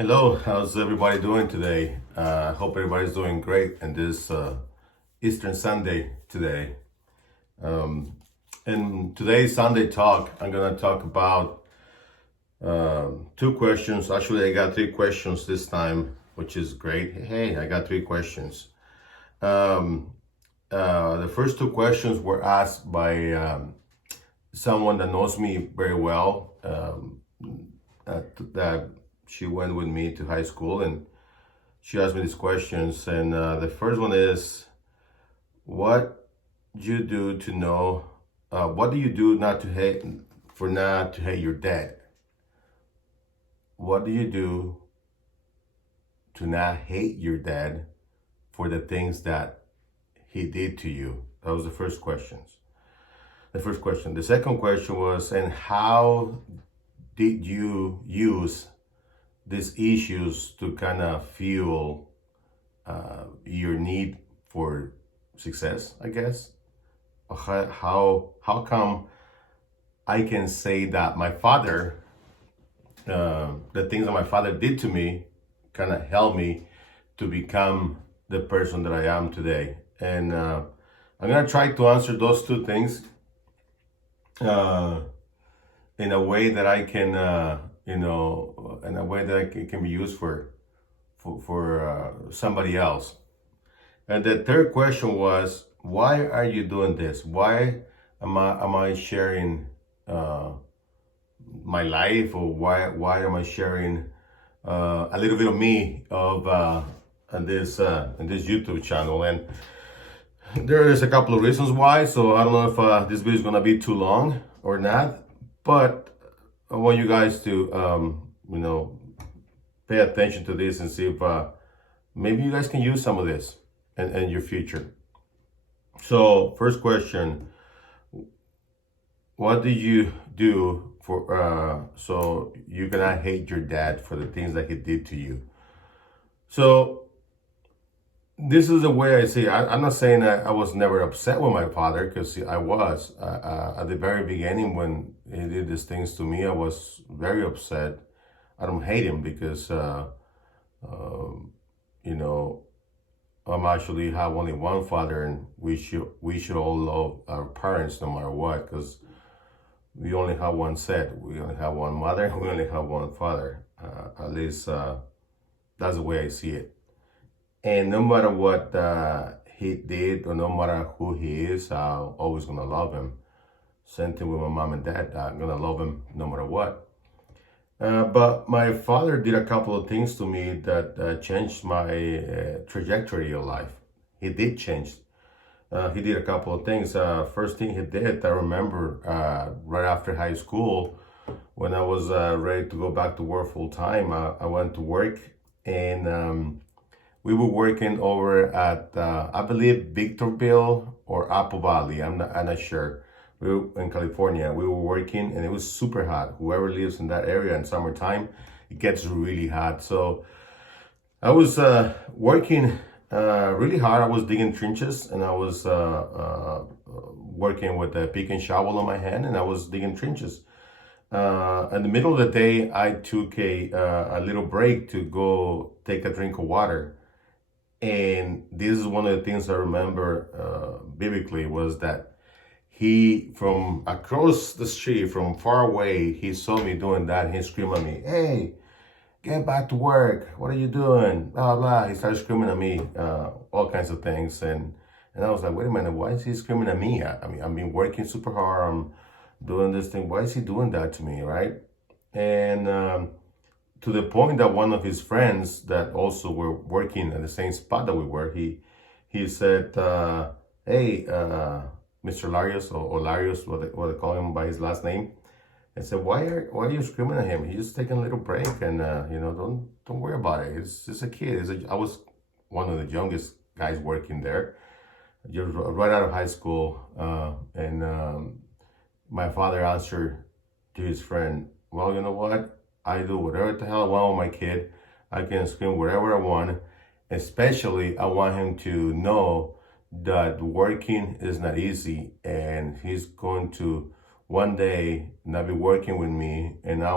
Hello, how's everybody doing today? I hope everybody's doing great in this Eastern Sunday today. In today's Sunday talk, I'm gonna talk about two questions. Actually, I got three questions this time, which is great. Hey, I got three questions. Um, the first two questions were asked by someone that knows me very well. That she went with me to high school, and she asked me these questions. And the first one is, what do you do to know? What do you do not to hate for not to hate your dad? What do you do to not hate your dad for the things that he did to you? That was the first questions. The first question. The second question was, and how did you use these issues to kind of fuel your need for success, I guess? How come I can say that my father, the things that my father did to me, kind of helped me to become the person that I am today? And I'm gonna try to answer those two things uh, in a way that I can, in a way that can be used for somebody else. And the third question was, why are you doing this? Why am I sharing uh, my life, or why am I sharing a little bit of me of in this YouTube channel? And there is a couple of reasons why. So I don't know if this video is gonna be too long or not, but I want you guys to pay attention to this and see if maybe you guys can use some of this in your future. So first question, what do you do for so you cannot hate your dad for the things that he did to you? So this is the way I see it. I'm not saying that I was never upset with my father, because I was. At the very beginning, when he did these things to me, I was very upset. I don't hate him because, you know, I'm actually have only one father, and we should all love our parents no matter what, because we only have one set. We only have one mother. We only have one father. At least that's the way I see it. And no matter what he did, or no matter who he is, I'm always gonna love him. Same thing with my mom and dad. I'm gonna love him no matter what. But my father did a couple of things to me that changed my trajectory of life. He did change. He did a couple of things. First thing he did, I remember right after high school, when I was ready to go back to work full time, I went to work, and we were working over at, I believe, Victorville or Apple Valley. I'm not sure. We were in California. We were working, and it was super hot. Whoever lives in that area in summertime, it gets really hot. So I was working really hard. I was digging trenches, and I was working with a pick and shovel in my hand, and I was digging trenches. In the middle of the day, I took a little break to go take a drink of water. And this is one of the things I remember vividly, was that he, from across the street, from far away, he saw me doing that, and he screamed at me, "Hey, get back to work. What are you doing? Blah, blah." He started screaming at me, all kinds of things. And I was like, wait a minute, why is he screaming at me? I mean, I've been working super hard. I'm doing this thing. Why is he doing that to me, right? And to the point that one of his friends that also were working at the same spot that we were, he said, "Hey, Mr. Larios, or Larios, what they call him by his last name," and said, why are you screaming at him? He's just taking a little break, and don't worry about it. It's just a kid. I was one of the youngest guys working there, just right out of high school, and my father answered to his friend, "Well, you know what? I do whatever the hell I want with my kid. I can scream whatever I want. Especially, I want him to know that working is not easy, and he's going to one day not be working with me, and I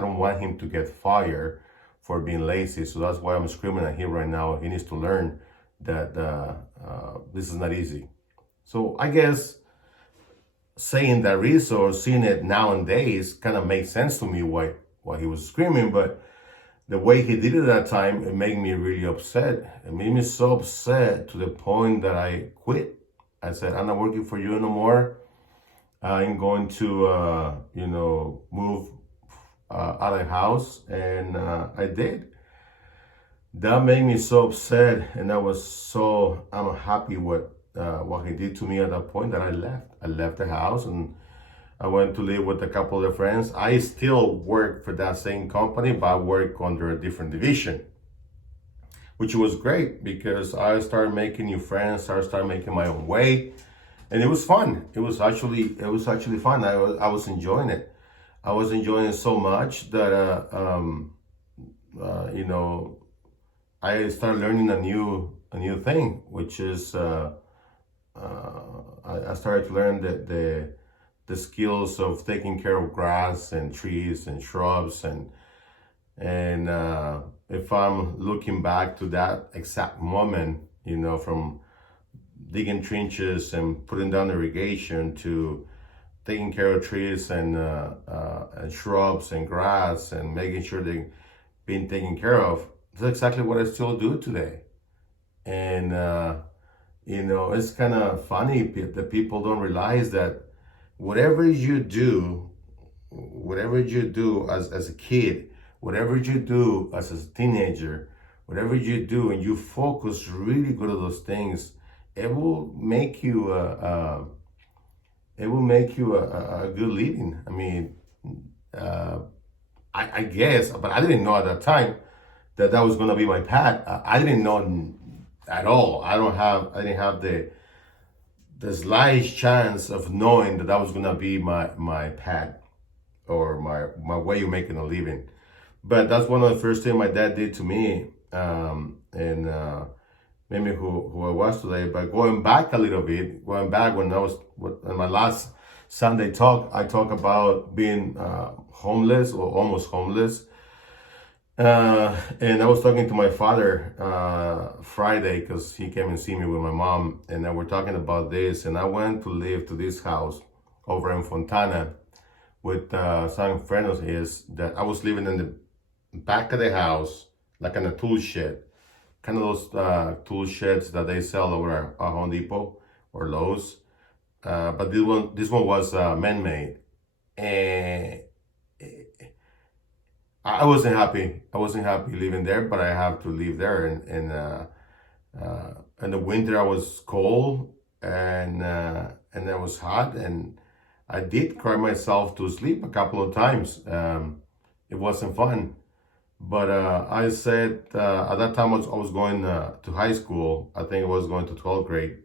don't want him to get fired for being lazy. So that's why I'm screaming at him right now. He needs to learn that this is not easy. So I guess saying that resource, seeing it nowadays, kind of makes sense to me why he was screaming. But the way he did it at that time, it made me really upset. It made me so upset to the point that I quit. I said, I'm not working for you anymore. I'm going to, move out of the house. And I did. That made me so upset. And I was so unhappy with what he did to me at that point that I left. I left the house and I went to live with a couple of friends. I still work for that same company, but I work under a different division, which was great because I started making new friends. I started making my own way, and it was fun. It was actually fun. I was enjoying it. I was enjoying it so much that I started learning a new thing, which is I started to learn the skills of taking care of grass and trees and shrubs and if I'm looking back to that exact moment, from digging trenches and putting down irrigation to taking care of trees and shrubs and grass and making sure they're being taken care of, that's exactly what I still do today. And it's kind of funny that people don't realize that whatever you do as a kid, whatever you do as a teenager, whatever you do and you focus really good on those things, it will make you a good living. I mean, I guess, but I didn't know at that time that was going to be my path. I didn't know at all. I didn't have the slightest chance of knowing that was gonna be my path or my way of making a living. But that's one of the first things my dad did to me, and made me who I was today. But going back a little bit, when I was in my last Sunday talk, I talk about being homeless or almost homeless. And I was talking to my father Friday because he came and see me with my mom, and we're talking about this. And I went to live to this house over in Fontana with some friend of his. That I was living in the back of the house, like in a tool shed, kind of those tool sheds that they sell over at Home Depot or Lowe's. But this one was man-made, and I wasn't happy. I wasn't happy living there, but I have to live there. And in the winter, I was cold and it was hot, and I did cry myself to sleep a couple of times. It wasn't fun, but I said at that time I was going to high school. I think I was going to 12th grade,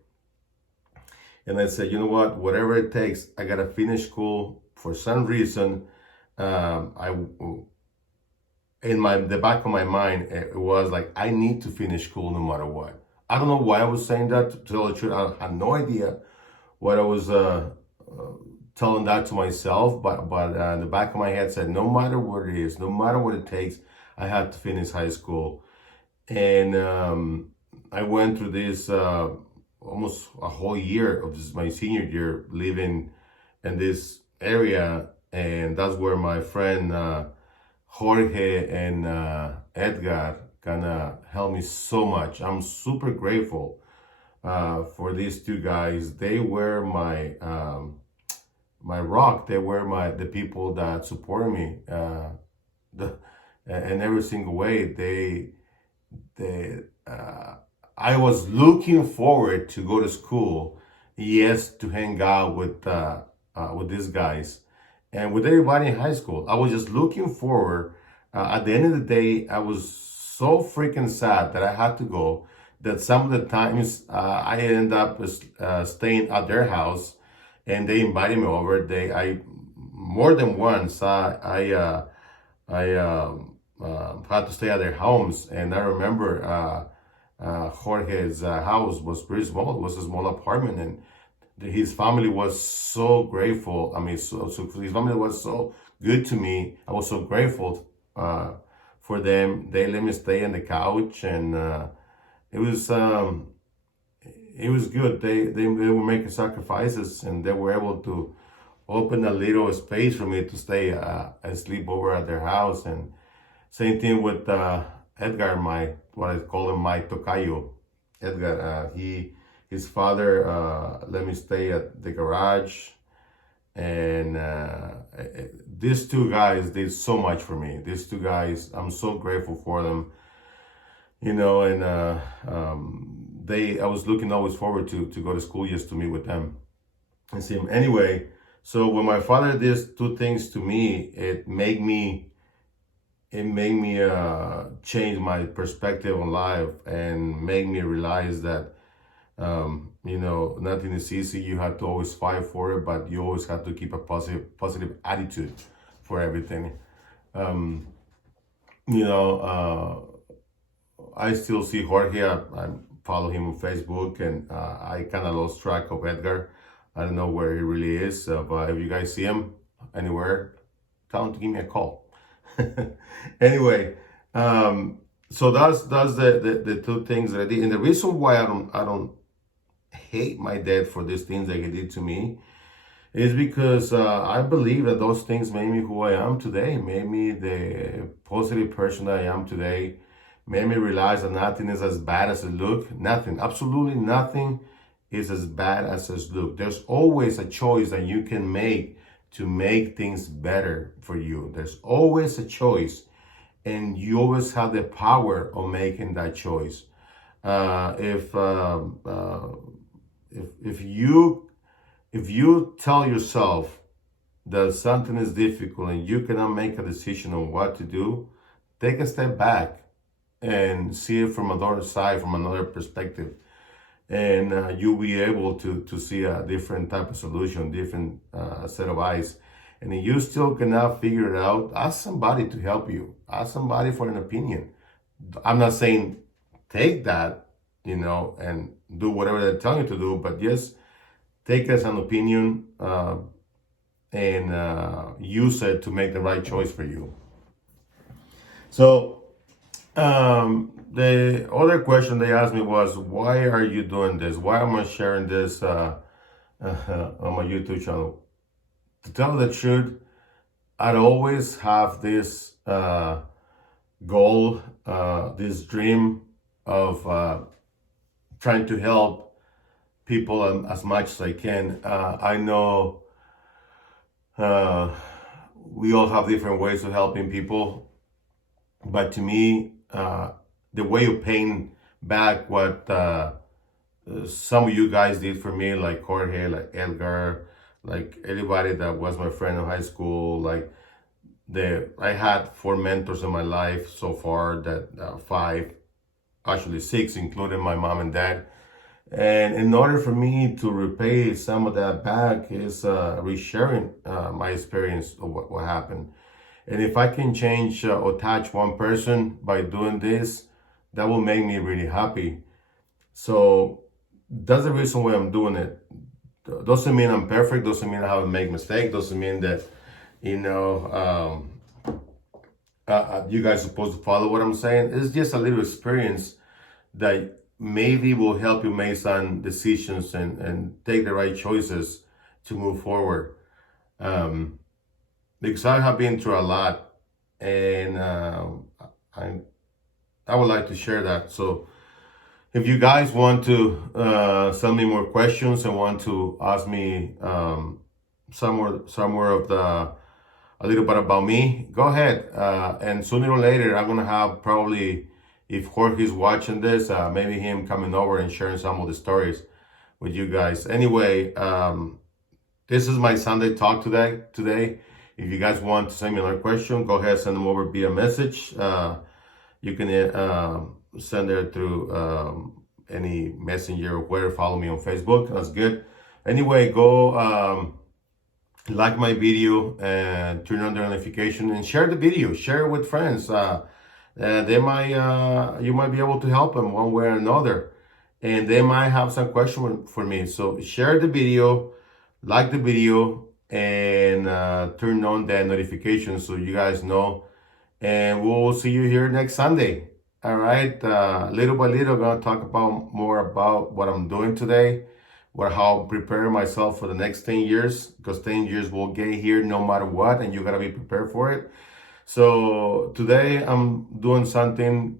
and I said, you know what? Whatever it takes, I gotta finish school. For some reason, in the back of my mind, it was like, I need to finish school no matter what. I don't know why I was saying that. To tell the truth, I had no idea what I was telling that to myself. But in the back of my head said, no matter what it is, no matter what it takes, I have to finish high school. And I went through this almost a whole year of this, my senior year, living in this area. And that's where my friend Jorge and Edgar kind of helped me so much. I'm super grateful for these two guys. They were my my rock. They were the people that supported me in every single way. I was looking forward to go to school, yes, to hang out with these guys and with everybody in high school. I was just looking forward. At the end of the day, I was so freaking sad that I had to go, that some of the times I ended up staying at their house, and they invited me over. I more than once I had to stay at their homes, and I remember Jorge's house was pretty small. It was a small apartment, and his family was so grateful. I mean, so his family was so good to me. I was so grateful for them. They let me stay on the couch, and it was um, it was good. They were making sacrifices, and they were able to open a little space for me to stay and sleep over at their house. And same thing with Edgar, my what I call him, my tocayo. Edgar, his father let me stay at the garage, and these two guys did so much for me. These two guys, I'm so grateful for them. And I was looking always forward to go to school just to meet with them and see them. Anyway, so when my father did these two things to me, it made me change my perspective on life, and made me realize that nothing is easy. You have to always fight for it, but you always have to keep a positive attitude for everything. Um, you know, I still see Jorge. I follow him on Facebook, and I kind of lost track of Edgar. I don't know where he really is, but if you guys see him anywhere, tell him to give me a call. Anyway, so that's the two things that I did, and the reason why I don't hate my dad for these things that he did to me is because I believe that those things made me who I am today, made me the positive person that I am today, made me realize that nothing is as bad as it looks. Nothing, absolutely nothing is as bad as it looks. There's always a choice that you can make to make things better for you. There's always a choice, and you always have the power of making that choice. If you tell yourself that something is difficult and you cannot make a decision on what to do, take a step back and see it from another side, from another perspective, and you'll be able to see a different type of solution, different set of eyes. And if you still cannot figure it out, ask somebody to help you. Ask somebody for an opinion. I'm not saying take that, and do whatever they're telling you to do, but just take it as an opinion, and use it to make the right choice for you. So, the other question they asked me was, why are you doing this? Why am I sharing this on my YouTube channel? To tell the truth, I'd always have this goal, this dream of trying to help people as much as I can. I know we all have different ways of helping people, but to me, the way of paying back what some of you guys did for me, like Jorge, like Edgar, like anybody that was my friend in high school, like I had 4 mentors in my life so far, that 5, actually 6, including my mom and dad. And in order for me to repay some of that back is resharing my experience of what happened. And if I can change or touch one person by doing this, that will make me really happy. So that's the reason why I'm doing it. Doesn't mean I'm perfect, doesn't mean I haven't made mistakes, doesn't mean that, you guys are supposed to follow what I'm saying. It's just a little experience that maybe will help you make some decisions and take the right choices to move forward. Because I have been through a lot, and I would like to share that. So if you guys want to send me more questions and want to ask me somewhere of a little bit about me, go ahead. And sooner or later, I'm gonna have probably, if Jorge's watching this, maybe him coming over and sharing some of the stories with you guys. Anyway, this is my Sunday talk today. If you guys want to send me another question, go ahead, send them over via message. You can send it through any messenger or where. Follow me on Facebook. That's good. Anyway, go like my video and turn on the notification and share the video. Share it with friends. You might be able to help them one way or another, and they might have some question for me. So share the video, like the video, and turn on that notification so you guys know And we'll see you here next Sunday. All right. Little by little, I'm going to talk about more about what I'm doing today, how I'm preparing myself for the next 10 years, because 10 years will get here no matter what, and you got to be prepared for it. So today I'm doing something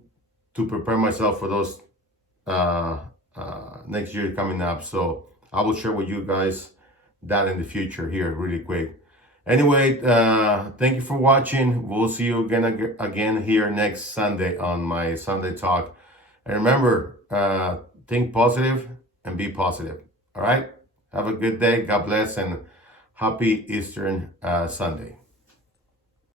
to prepare myself for those next year coming up. So I will share with you guys that in the future here really quick. Anyway, thank you for watching. We'll see you again here next Sunday on my Sunday talk. And remember, think positive and be positive. All right. Have a good day. God bless and happy Eastern Sunday.